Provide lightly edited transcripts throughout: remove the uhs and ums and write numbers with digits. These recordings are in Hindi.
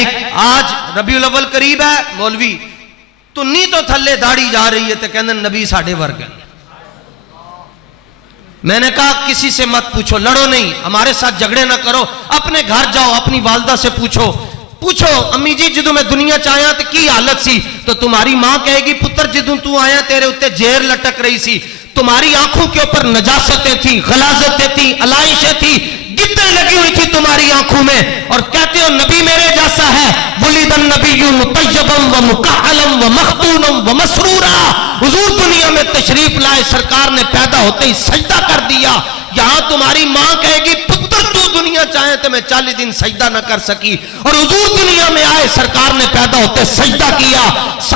एक आज रबीउल अव्वल करीब है, मौलवी तुन्नी तो थल्ले दाढ़ी जा रही है तो कहते नबी साढ़े वर्ग है। मैंने कहा किसी से मत पूछो, लड़ो नहीं, हमारे साथ झगड़े ना करो, अपने घर जाओ, अपनी वालदा से पूछो अम्मी जी जदों मैं दुनिया च आया तो की हालत सी, तो तुम्हारी मां कहेगी पुत्र जदों तू आया तेरे उत्ते जेर लटक रही सी, तुम्हारी आंखों के ऊपर नजासतें थी, गलाजतें थी, अलाइशें थी, गिद्दें लगी हुई थी तुम्हारी आंखों में, और कहते हो नबी मेरे जैसा है। वुलिदन नबिय्यु मुतय्यबन व मुकहलन व मख्तूनन व मसरूरा। हुजूर दुनिया में तशरीफ लाए, सरकार ने पैदा होते ही सजदा कर दिया। यहां तुम्हारी मां कहेगी पुत्र तू दुनिया चाहे तो मैं 40 दिन सजदा न कर सकी, और हुजूर दुनिया में आए, सरकार ने पैदा होते सजदा किया।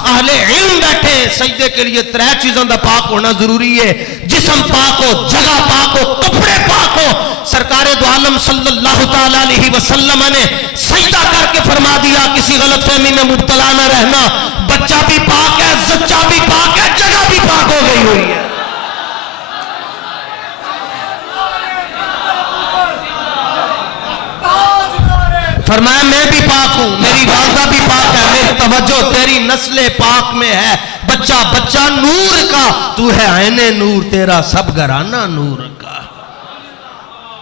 अहले इल्म बैठे, सजदे के लिए 3 चीजों का पाक होना जरूरी है, जिस्म पाक हो, जगह पाक हो, कपड़े पाक हो। सरकारे दो आलम सल्लल्लाहु तआला अलैहि वसल्लम ने सजदा करके फरमा दिया किसी गलतफहमी में मुब्तला न रहना, बच्चा भी पाक है, जच्चा भी पाक है, जगह भी पाक हो गई हुई है। फरमाया मैं भी पाक हूं, मेरी वालदा भी पाक है, मेरी तवज्जो तेरी नस्ले पाक में है। बच्चा बच्चा नूर का, तू है आईने नूर, तेरा सब घराना नूर का।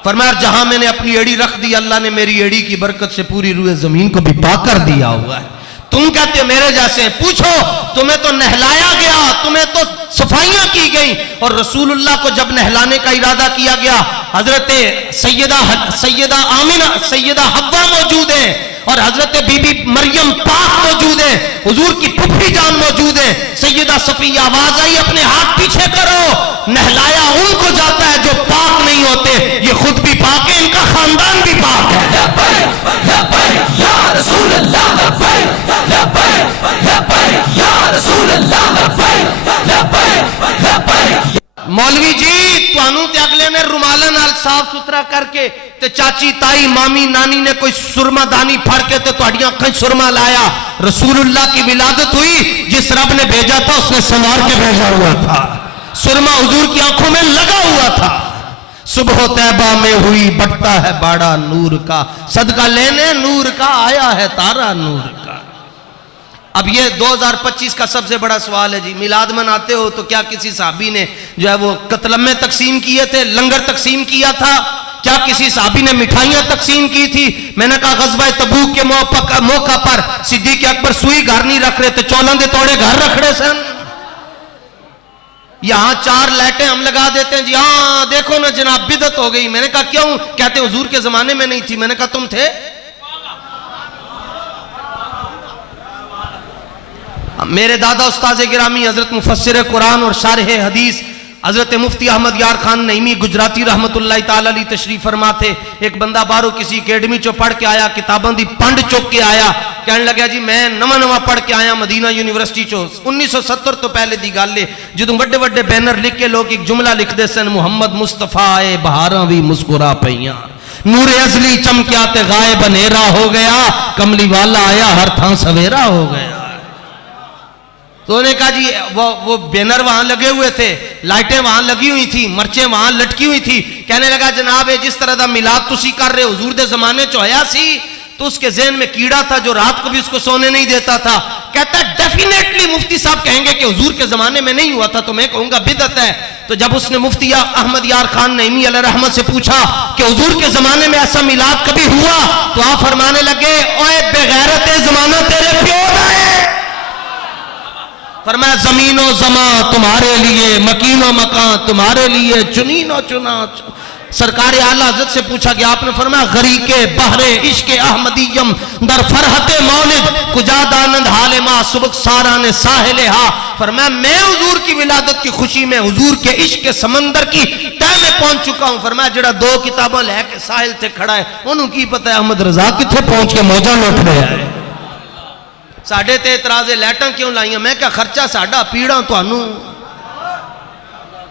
फरमाया जहां मैंने अपनी एड़ी रख दी, अल्लाह ने मेरी एड़ी की बरकत से पूरी रूए जमीन को भी पाक कर दिया हुआ है। तुम कहते हो मेरे जैसे, पूछो तुम्हें तो नहलाया गया, तुम्हें तो सफाइयां की गई, और रसूलुल्लाह को जब नहलाने का इरादा किया गया, हजरत सैयदा आमिना, सैयदा हव्वा मौजूद है, और हजरत बीबी मरियम पाक मौजूद है, हुजूर की फुफी जान मौजूद है। सैयदा सफिया आवाज आई अपने हाथ पीछे करो, नहलाया उनको जाता है जो पाक नहीं होते, ये खुद भी पाक है, इनका खानदान भी पाक है। मौलवी जी तुहानू ते अगले ने रुमाला नाल साफ सुथरा करके ते चाची ताई मामी नानी ने कोई सुरमा दानी फड़ के ते तुहाडियां अखां सुरमा लाया। रसूलुल्लाह की विलादत हुई, जिस रब ने भेजा था उसने संवार के भेजा हुआ था, सुरमा हुजूर की आंखों में लगा हुआ था। सुबह तैबा में हुई बढ़ता है बाड़ा नूर का, सदका लेने नूर का आया है तारा नूर का। अब ये 2025 का सबसे बड़ा सवाल है जी, मिलाद मनाते हो तो क्या किसी साहबी ने जो है वो कतलम्मे तकसीम किए थे, लंगर तकसीम किया था? क्या किसी साहबी ने मिठाइयां तकसीम की थी? मैंने कहा गज़वा तबूक के मौका पर सिद्दीक़ अकबर सुई घर नहीं रख रहे थे, चौलों के तोड़े घर रख रहे सन। यहां 4 लाइटें हम लगा देते हैं जी, हाँ देखो ना जनाब बिदत हो गई। मैंने कहा क्यों? कहते हुजूर के जमाने में नहीं थी। मैंने कहा तुम थे? मेरे दादा उस्ताद गिरामी हजरत मुफस्सिर कुरान और शारह हदीस हजरत मुफ्ती अहमद यार खान नईमी गुजराती रहमतुल्लाह ताला अलैह तशरीफ फरमा थे। एक बंदा बाहरों किसी अकेडमी चो पढ़ के आया, किताबों की पंड चुक के आया, कहने लगा जी मैं नवा पढ़ के आया मदीना यूनिवर्सिटी चो। 1970 तो पहले की गल है, जो बड़े बड़े बैनर लिख के लोग एक जुमला लिखते सन, मुहम्मद मुस्तफा आए बहारां भी मुस्कुरा पईयां, नूरे अजली चमकिया ते गायब बनेरा हो गया, कमली वाला आया हर थां सवेरा हो गया। तो उन्होंने कहा जी वो बैनर वहां लगे हुए थे, लाइटें वहां लगी हुई थी, मर्चें वहां लटकी हुई थी। कहने लगा जनाब ये जिस तरह का मिलाद तुसी कर रहे हो हुजूर दे जमाने च होया सी, तो उसके ज़हन में कीड़ा था जो रात को भी उसको सोने नहीं देता था। कहता है डेफिनेटली मुफ्ती साहब कहेंगे कि हुजूर के जमाने में नहीं हुआ था, तो मैं कहूंगा बिदअत है। तो जब उसने मुफ्ती अहमद यार खान नईमी अलैहि रहमत से पूछा कि हुजूर के जमाने में ऐसा मिलाद कभी हुआ, तो आप फरमाने लगे ओए बेगैरत जमाना तेरे प्यो दा है। फरमाया ज़मीनो ज़मा तुम्हारे लिए, मकीनो मकान तुम्हारे लिए, चुनीनो चुना। सरकार आला हज़रत से पूछा गया, आपने फरमाया गरीके बहरे इश्क़ अहमदियम दर फरहते मौलिद कुजाद आनंद हाले मा सुबक सारा ने साहिले हा। फरमाया मैं हुजूर की विलादत की खुशी में हुजूर के इश्क़ के समंदर की तह में पहुंच चुका हूं। फरमाया जड़ा 2 किताबें लेके साहिल से खड़ा है उन्होंने की पता है अहमद रजा किथे पहुंच के मौजा लुट रहा है। साढ़े ते इतराजे लाइटां क्यों लाइया? मैं क्या खर्चा साडा पीड़ा तुहानू,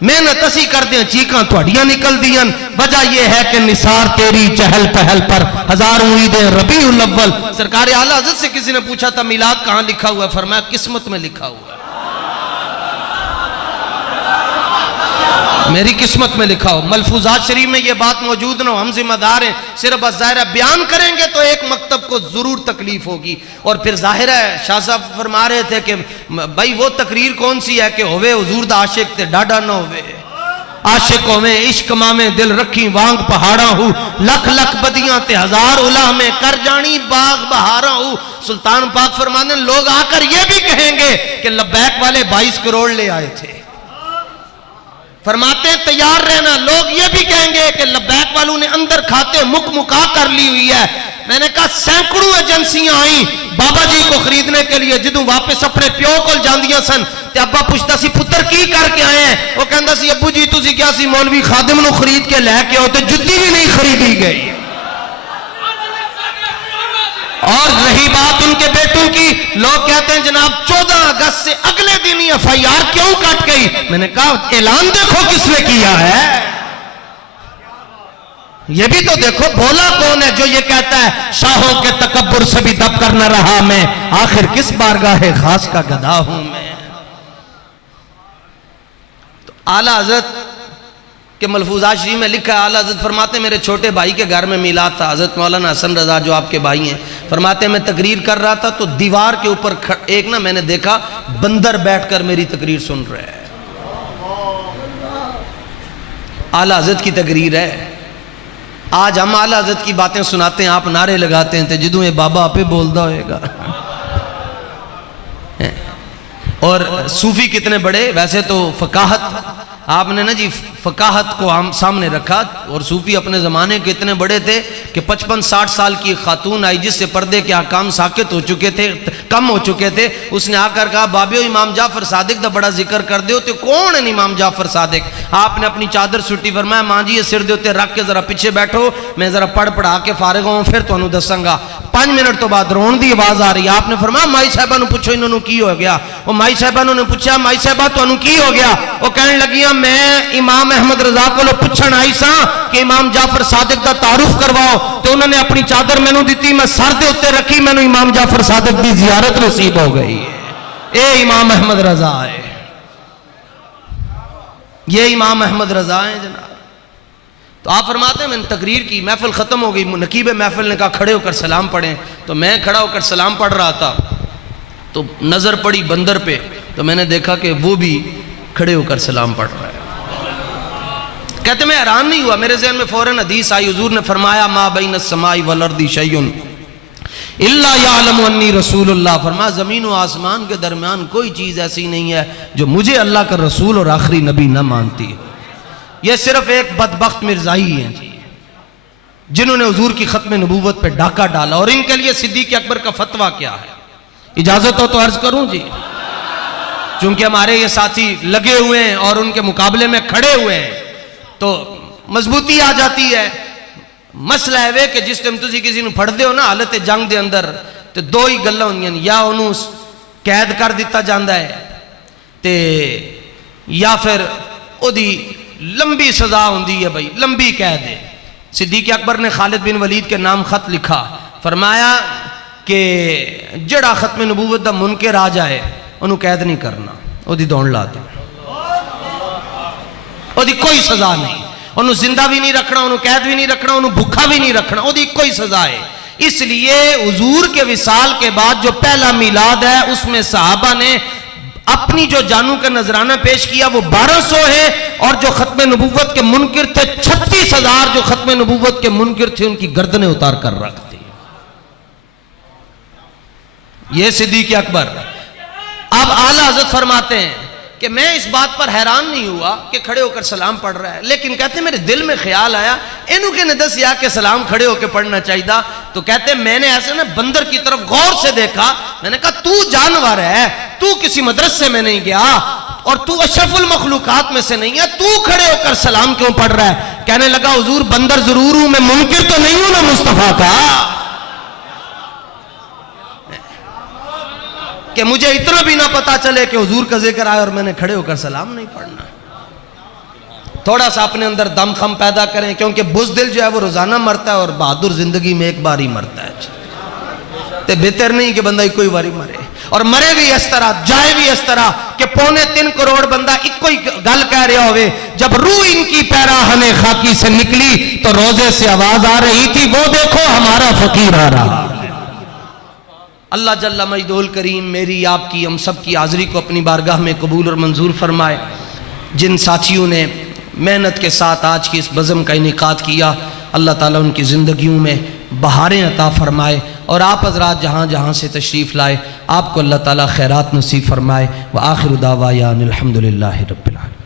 मेहनत असी करते हैं चीकां तुहाडियां निकलदियां। वजह यह है कि निसार तेरी चहल पहल पर हजारों ईदें रबीउल अव्वल। सरकार आला हज़रत से किसी ने पूछा था मिलाद कहां लिखा हुआ है? फरमाया किस्मत में लिखा हुआ है। मेरी किस्मत में लिखा हो। मलफूजात शरीफ में ये बात मौजूद ना हो, हम जिम्मेदार हैं, सिर्फ बस जाहिर है बयान करेंगे तो एक मकतब को जरूर तकलीफ होगी। और फिर जाहिर है शाह साहब फरमा रहे थे कि भाई वो तकरीर कौन सी है कि होवे हुजूर दा आशिक ते डाडा ना होवे, आशिकों में इश्क मामे दिल रखी वांग पहाड़ा हूँ, लख लख बदियां ते हजार उलाह में कर जानी बाग बहारा हूँ। सुल्तान पाक फरमाने लोग आकर ये भी कहेंगे कि लब्बैक वाले 22 करोड़ ले आए थे। फरमाते हैं तैयार रहना, लोग ये भी कहेंगे कि लब्बैक वालों ने अंदर खाते मुक मुका कर ली हुई है। मैंने कहा सैकड़ों एजेंसियां आई बाबा जी को खरीदने के लिए, जदों वापस अपने प्यो को जांदियां सन ते अब्बा पूछता सी पुत्र की करके आए हैं, वो कहता सी अब्बू जी तुसी क्या सी मौलवी खादिम नु खरीद के लेके आओ, तो जुत्ती भी नहीं खरीदी गई। और रही बात उनके बेटों की, लोग कहते हैं जनाब 14 अगस्त से अगले दिन ही FIR क्यों कट गई। मैंने कहा ऐलान देखो किसने किया है, ये भी तो देखो बोला कौन है जो ये कहता है शाहों के तकब्बुर से भी दब कर न रहा मैं, आखिर किस बारगाह खास का गधा हूं मैं। तो आला हजरत के मलफूजात शरीफ में लिखा है, आला हजरत फरमाते मेरे छोटे भाई के घर में मिलाद था, हजरत मौलाना हसन रजा जो आपके भाई हैं, फरमाते मैं तकरीर कर रहा था तो दीवार के ऊपर एक ना मैंने देखा बंदर बैठकर मेरी तकरीर सुन रहा है। आला हजरत की तकरीर है। आज हम आला हजरत की बातें सुनाते हैं, आप नारे लगाते हैं, तो जिदों ये बाबा आपे बोलता होएगा। और सूफी कितने बड़े, वैसे तो फकाहत आपने ना जी फकाहत को हम सामने रखा, और सूफी अपने ज़माने के इतने बड़े थे कि 55-60 साल की खातून आई जिससे पर्दे के अहकाम साकित हो चुके थे, कम हो चुके थे। उसने आकर कहा बाबियो इमाम जाफर सादिक का बड़ा जिक्र कर दो, तो कौन है इमाम जाफर सादिक। आपने अपनी चादर सुटी फरमाया मां जी ये सिर दे उत्ते रख के जरा पीछे बैठो, मैं जरा पढ़ पढ़ा के फारिग हूँ फिर तुहानू दसांगा। 5 मिनट तो बाद रोन की आवाज़ आ रही है। आपने फरमाया माई साहबा नू पुछो इन्होंने की हो गया। वो माई साहबा ने पूछा माई साहबा तुहानू की हो गया। वो कहने लगी मैं इमाम अहमद रजा को पुछण आई सा कि इमाम जाफर सादिक का तारुफ करवाओ, तो उन्होंने अपनी चादर मैनू दी, मैं सर दे उत्ते रखी, मैनू इमाम जाफर सादिक की जियारत नसीब हो गई। ये इमाम अहमद रजा है, ये इमाम अहमद रजा है जनाब। तो आप फरमाते हैं मैंने तकरीर की, महफिल खत्म हो गई, नकीब महफिल ने कहा खड़े होकर सलाम पढ़ें, तो मैं खड़ा होकर सलाम पढ़ रहा था तो नजर पड़ी बंदर पे, तो मैंने देखा कि वो भी खड़े होकर सलाम पढ़ रहा है। कहते मैं हैरान नहीं हुआ, मेरे ज़हन में फौरन हदीस आई, हुजूर ने फरमाया मा बैन अस्समाई वल अर्दी शैउन इल्ला यअलमु अन्नी रसूलुल्लाह। फरमाया ज़मीन और आसमान के दरमियान कोई चीज़ ऐसी नहीं है जो मुझे अल्लाह का रसूल और आखिरी नबी न मानती है। यह सिर्फ एक बदबख्त मिर्ज़ाई हैं जी जिन्होंने हुजूर की खत्म नबूवत पे डाका डाला। और इनके लिए सिद्दीक़ अकबर का फतवा क्या है, इजाजत हो तो अर्ज करूं जी, क्योंकि हमारे ये साथी लगे हुए हैं और उनके मुकाबले में खड़े हुए हैं तो मजबूती आ जाती है। मसला है वे कि जिस टाइम तुम किसी को फड़ते हो ना हालत जंग के अंदर, तो दो ही गल्लां होंदियां, या उन्होंने कैद कर दिता जाता है ते या फिर ओदी लंबी सजा होंदी है, भाई लंबी कैद है। सिद्दीक़ अकबर ने खालिद बिन वलीद के नाम खत लिखा, फरमाया कि जड़ा खत्म नबूवत दा मुनकर आ जाए उन्होंने कैद नहीं करना, ओदी दौड़ ला दो, ओदी कोई सजा नहीं, उन्होंने जिंदा भी नहीं रखना, उन्होंने कैद भी नहीं रखना, उन्होंने भूखा भी नहीं रखना, ओदी कोई सजा है। इसलिए हुजूर के विसाल के बाद जो पहला मिलाद है उसमें सहाबा ने अपनी जो जानू का नजराना पेश किया वो 1200 है, और जो खत्म नबूवत के मुनकिर थे 36,000 जो खत्म नबूवत के मुनकिर थे उनकी गर्दनें उतार कर रख दी। ये सिद्दीक़ अकबर। अब आला हज़रत फरमाते हैं कि मैं इस बात पर हैरान नहीं हुआ कि खड़े होकर सलाम पढ़ रहा है, लेकिन कहते मेरे दिल में ख्याल आया इनू के ने दसिया कि सलाम खड़े होकर पढ़ना चाहिए। तो कहते मैंने ऐसे ना बंदर की तरफ गौर से देखा, मैंने कहा तू जानवर है, तू किसी मदरसे में नहीं गया और तू अशरफुल मखलूकात में से नहीं है, तू खड़े होकर सलाम क्यों पढ़ रहा है। कहने लगा हुजूर बंदर जरूर हूं, मैं मुनकिर तो नहीं हूं ना मुस्तफा का, कि मुझे इतना भी ना पता चले कि हुजूर का जिक्र आए और मैंने खड़े होकर सलाम नहीं पढ़ना। थोड़ा सा अपने अंदर दम खम पैदा करें, क्योंकि बुज़दिल जो है वो रोजाना मरता है और बहादुर जिंदगी में एक बार ही मरता है। तो बेहतर नहीं कि बंदा इको ही बारी मरे, और मरे भी इस तरह, जाए भी इस तरह कि 3.25 करोड़ बंदा इको ही गल कह रहा होवे, जब रूह इनकी पैराहने खाकी से निकली तो रोजे से आवाज आ रही थी, वो देखो हमारा फकीर आ रहा। अल्लाह जल्ला मजदूल करीम मेरी आपकी हम सब की हाज़िरी को अपनी बारगाह में कबूल और मंजूर फरमाए। जिन साथियों ने मेहनत के साथ आज की इस बज़म का इनेकाद किया, अल्लाह ताला उनकी ज़िंदगियों में बहारें अता फरमाए और आप हज़रात जहाँ जहाँ से तशरीफ़ लाए आपको अल्लाह ताला खैरात नसीब फरमाए। व आखिर दावा या अनिल हम्दुलिल्लाहि रब्बिल आलमीन।